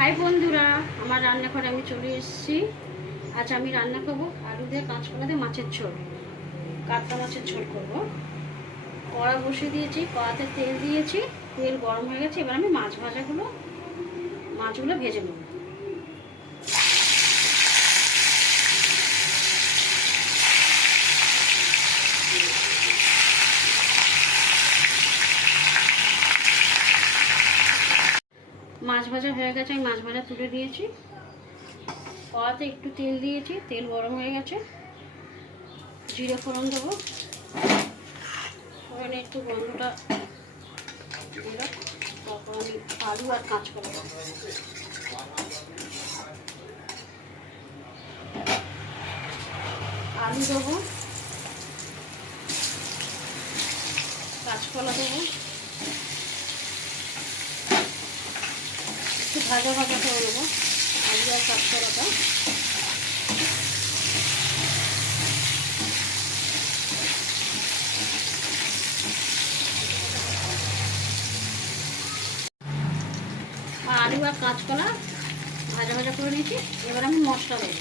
High বন্ধুরা, আমার রান্নাঘরে আমি চলে এসেছি। আজ আমি রান্না করবো আলু দিয়ে কাঁচকলা দিয়ে মাছের ঝোল, কাতলা মাছের ঝোল করবো। কড়া বসিয়ে দিয়েছি, কড়াতে তেল দিয়েছি, তেল গরম হয়ে গেছে। এবার আমি মাছগুলো ভেজে নেব। মাছ ভাজা হয়ে গেছে, আমি মাছ ভাজা তুলে দিয়েছি। কড়াতে একটু তেল দিয়েছি, তেল গরম হয়ে গেছে। জিরে ফোড়ন দেবো, ফোড়নে একটু গন্ধটা দিলাম। তারপর আমি আলু আর কাঁচকলা দেবো। আলু দেবো, কাঁচকলা দেবো, একটু ভাজা ভাজা করে নেবো আলু আর কাঁচকলাটা। আলু আর কাঁচকলা ভাজা ভাজা করে নিয়েছি। এবার আমি মশলা দেবো।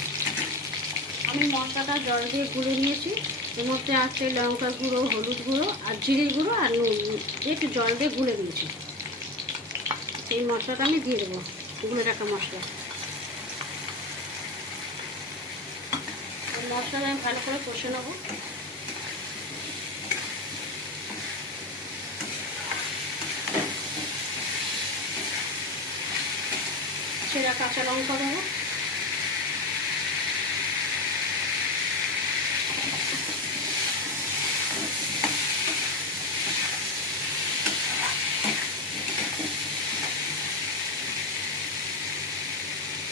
আমি মশলাটা জল দিয়ে গুলে নিয়েছি। এর মধ্যে আছে লঙ্কা গুঁড়ো, হলুদ গুঁড়ো আর জিরে গুঁড়ো আর নুন দিয়ে একটু জল দিয়ে গুলে নিয়েছি। সেই মশলাটা আমি দিয়ে দেবো, গুলে রাখা মশলা। মশলাটা আমি ভালো করে কষে নেবো। সেরা কাঁচা লঙ্কা দেবো,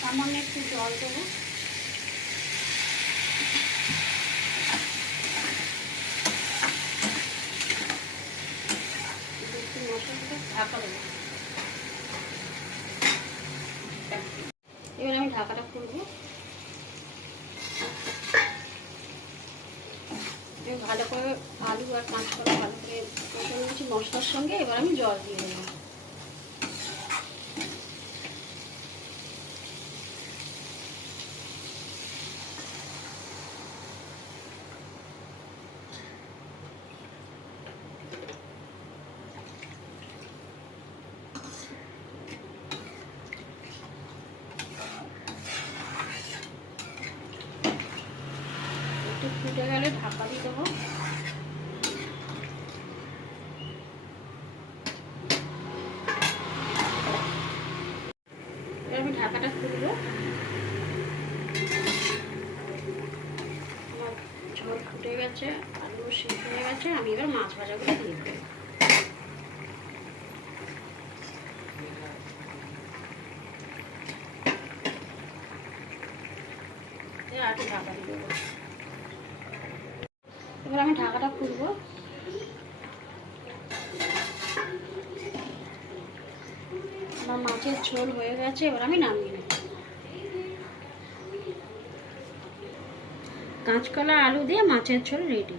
সামান্য একটু জল দেবো। মশলাটা ঢাকা দেবো। এবার আমি ঢাকাটা খুলবো। ভালো করে আলু আর কাঁচকলা ভালো করে কষে নিয়েছি মশলার সঙ্গে। এবার আমি জল দিয়ে দেবো। একটু ফুটে গেলে ঢাকা দিয়ে দেবো। এবার আমি ঢাকাটা খুলবো। আমার ঝোল ফুটে গেছে, আলু সিদ্ধ হয়ে গেছে। আমি এবার মাছ ভাজাগুলো দিয়ে দেবো। আর একটু ঢাকা দিয়ে দেবো। এবার আমি ঢাকাটা খুলবো। আমার মাছের ঝোল হয়ে গেছে, এবার আমি নামিয়ে নেব। কাঁচকলা আলু দিয়ে মাছের ঝোল রেডি।